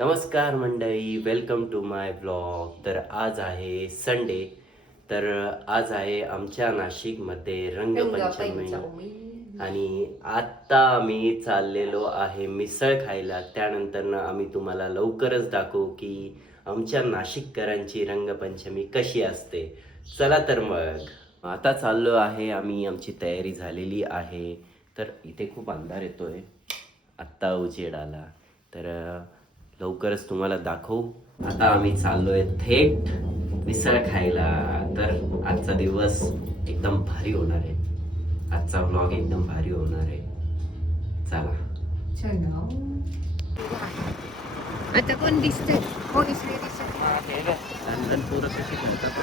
नमस्कार मंडळी, welcome to my blog. तर आज आहे संडे. तर आज आहे आमच्या नाशिकमध्ये रंगपंचमी. आणि आत्ता आम्ही चाललेलो आहे मिसळ खायला. त्यानंतर आम्ही तुम्हाला लवकरच दाखवू की आमच्या नाशिककरांची रंगपंचमी कशी असते. चला तर मग आता चाललो आहे आम्ही. आमची तयारी झालेली आहे. तर इथे खूप अंधार येतोय, आत्ता उजेड आला. तर लवकरच तुम्हाला दाखवू. आता आम्ही चाललोय थेट मिसळ खायला. तर आजचा दिवस एकदम भारी होणार आहे. आजचा व्लॉग एकदम भारी होणार आहे. चला चलो. आता कोण दिसतंय? कोणीच नाही दिसत. लहान पोरं कशी करतात.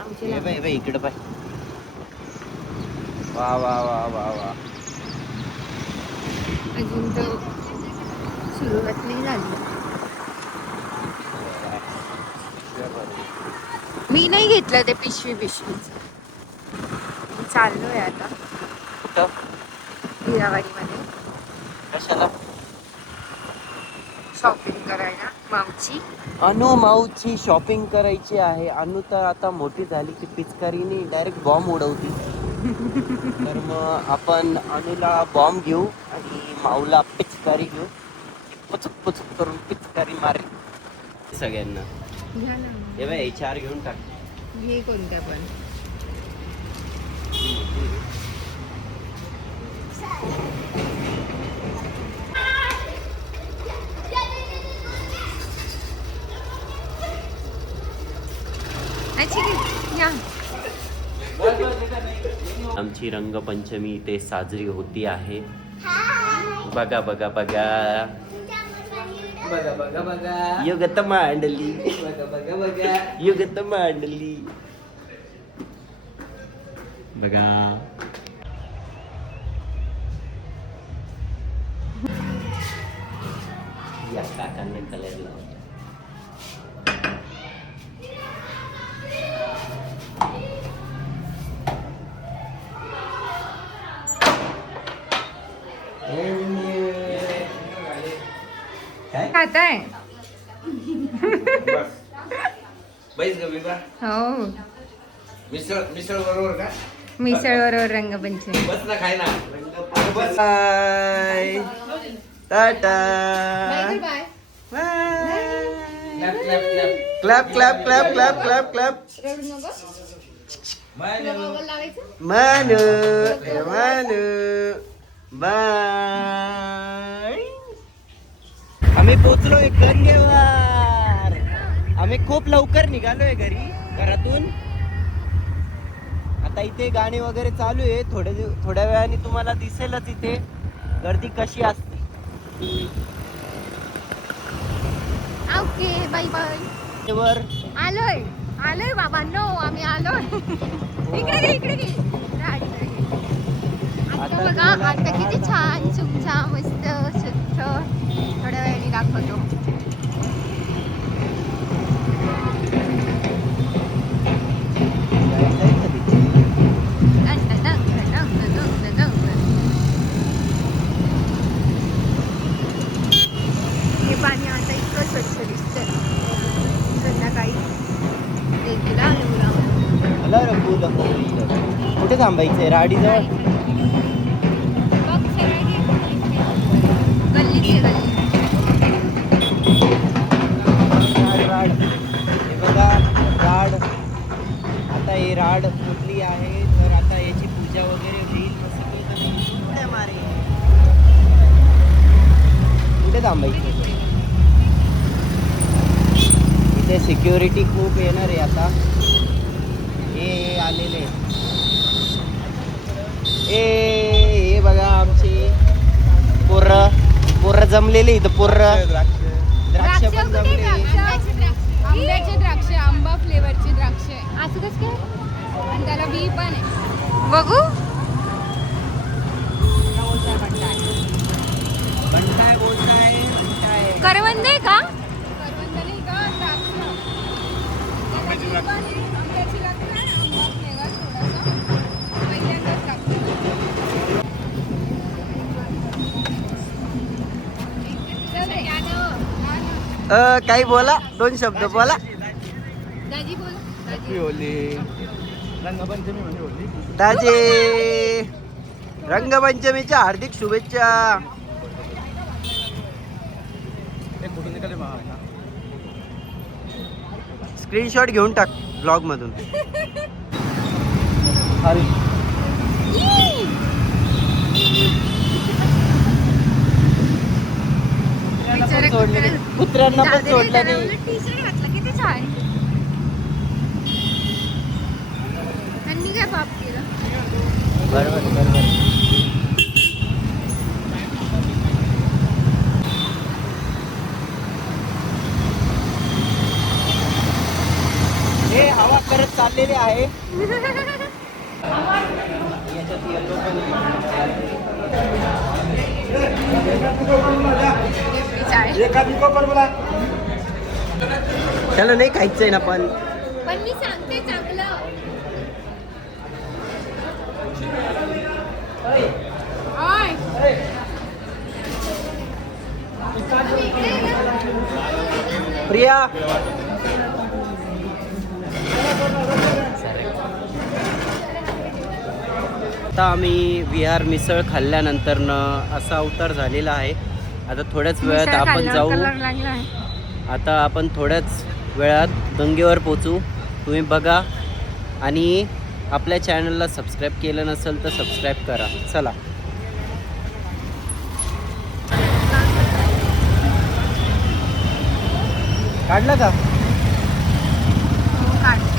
आमचे हे बाई इकडं पाय. वा वा वा वा वा. अजून तर सुरुवात नाही झाली. मी नाही घेतलं ते पिशवीच. चाललोय आता कुठं? हिरावाडीमध्ये कशाला? शॉपिंग करायला मावची. अनु माऊची शॉपिंग करायची आहे. अनु तर आता मोठी झाली की पिचकारीने डायरेक्ट बॉम्ब उडवती. तर मग आपण अनुला बॉम्ब घेऊ आणि माऊला पिचकारी घेऊ. पुचुक पुचुक करून पिचकारी मारी सगळ्यांना. घ्या ना. हे बाय हे 4 घेऊन टाक. हे कोणत्या पण या. आमची रंगपंचमी इथे साजरी होती आहे. बघा बघा बघा बघा बघा बघा युगत मांडली. बघा बघा बघा युगत मांडली. बघा या काकांना कलर लावला. काय खाताय? बैस ग बिबा हो. मिसळ मिसळ बरोबर का मिसळ बरोबर रंगपंचमी. बस ना खाय ना बस bye tata. Clap clap clap clap clap clap clap clap. मानू मानू बाय. आम्ही पोचलोय गंगेवर. आम्ही खूप लवकर निघालोय घरातून. आता इथे गाणी वगैरे चालू आहे. थोड्या वेळाने तुम्हाला दिसेलच इथे गर्दी कशी असते. Okay bye bye. वर आलोय बाबांनो, आम्ही आलोय. इकडे घे. आता बघा आता किती छान चुमचा मस्त स्वच्छ. थोड्या वेळाने दाखवतो. हे पाणी आता इतकं स्वच्छ दिसतंय. संध्याकाळी देखील कुठे थांबायचंय? राडीजवळ. राड हे बघा राड. आता हे राड फुटली आहे. तर आता याची पूजा वगैरे होईल. कुठे थांबायचं? इथे सिक्युरिटी खूप येणार आहे आता. हे आलेले हे बघा आमचे पोरं जमलेले इथं. द्राक्ष पण जमले. आंब्याचे द्राक्ष, आंबा फ्लेवरची द्राक्ष असं कसं काय? आणि त्याला बी पण आहे. बघू. बनताय बोलताय करवंद आहे का? करवंद नाही का, द्राक्ष. त्याला बी पण आहे, आंब्याची लागते ना, आंबा फ्लेवर थोडासा. पहिल्यांदाच लागतं. काही बोला, 2 शब्द बोला. दाजी बोल दाजी. दाजी रंगपंचमीच्या हार्दिक शुभेच्छा. स्क्रीनशॉट घेऊन टाक ब्लॉग मधून. कुत्र्यांना पण सोडलं नाही. टी शर्ट घातलं किती छान. त्यांनी काय पाप केलं. बरोबर बरोबर. हे हवा करत चाललेले आहे. त्याला नाही खायचंय ना पण मी सांगते चांगलं. प्रिया आता आम्ही विहार मिसळ खाल्ल्यानंतर असा अवतार झालेला आहे. आता थोड्याच वेळात आपण जाऊ. आता आपण थोड्याच वेळात गंगेवर पोचू. तुम्ही बघा आणि आपल्या चॅनलला सबस्क्राईब केलं नसेल तर सबस्क्राईब करा. चला. काढलं का? काढते.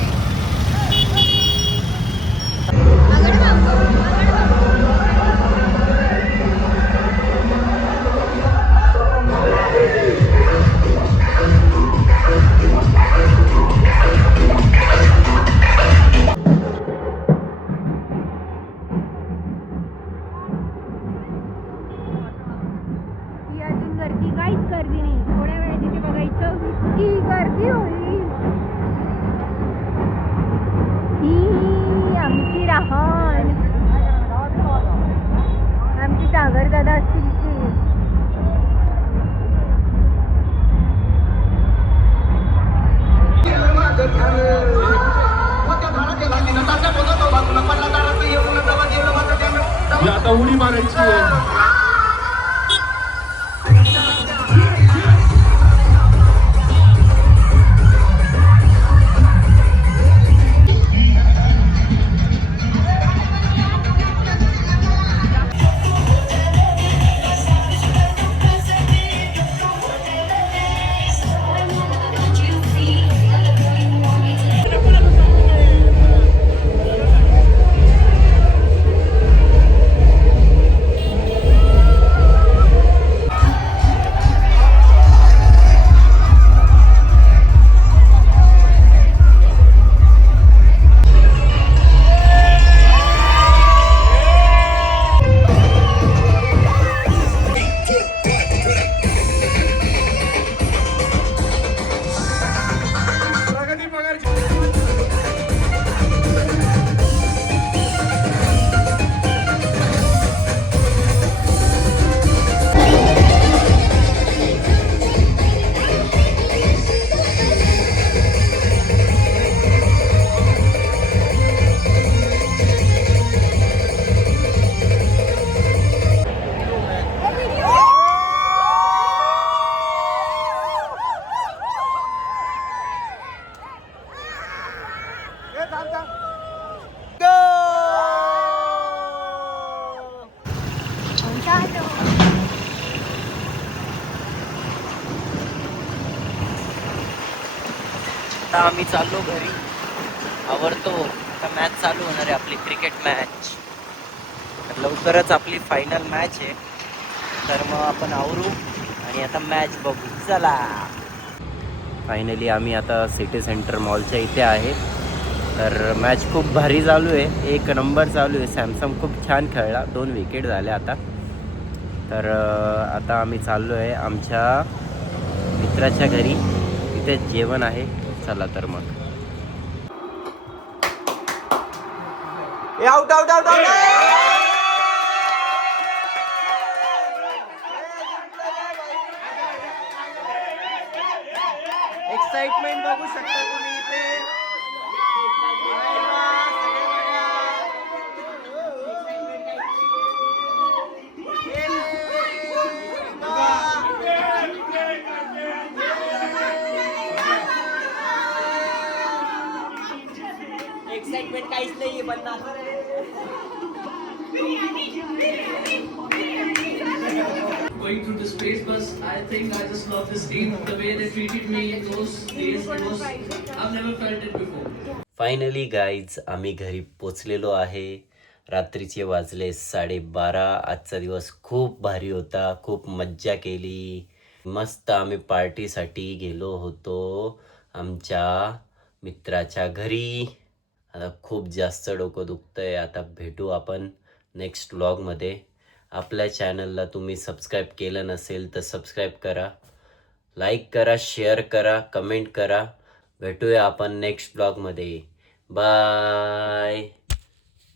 गर्दी काहीच गर्दी नाही. थोड्या वेळ तिथे बघायचं की गर्दी होईल. ही आमची राहण, आमची सागर दादा असतील की. आता उडी मारायची. आता आम्ही चाललो घरी. आवरतो. आता मॅच चालू होणार आहे आपली क्रिकेट मॅच. लवकरच आपली फायनल मॅच आहे. तर मग आपण आवरू आणि आता मॅच बघू. चला. फायनली आम्ही आता सिटी सेंटर मॉलच्या इथे आहे. तर मॅच खूप भारी चालू आहे. 1 नंबर चालू आहे. सॅमसंग खूप छान खेळला. 2 विकेट झाल्या आता. तर आता आम्ही चाललो आहे आमच्या मित्राच्या घरी. तिथे जेवण आहे. चला तर मग. Out out out out. Excitement बघू शकता तुम्ही इथे. अरे वा, सगळे बघा. एक्साइटमेंट काहीच नाहीये पण Going through the space bus, I think I just love this team. The way they treated me in those days, I've never felt it before. Finally guys आम्ही घरी पोचलेलो आहे. रात्रीचे वाजले 12:30. आजचा दिवस खूप भारी होता, खूप मज्जा केली. मस्त आम्ही पार्टीसाठी गेलो होतो आमच्या मित्राच्या घरी. आता खूप जास्त डोकं दुखतंय. आता भेटू आपण नेक्स्ट व्लॉगमध्ये. आपल्या चॅनलला तुम्ही सबस्क्राईब केलं नसेल तर सबस्क्राईब करा, लाईक करा, शेअर करा, कमेंट करा. भेटूया आपण नेक्स्ट व्लॉगमध्ये. बाय.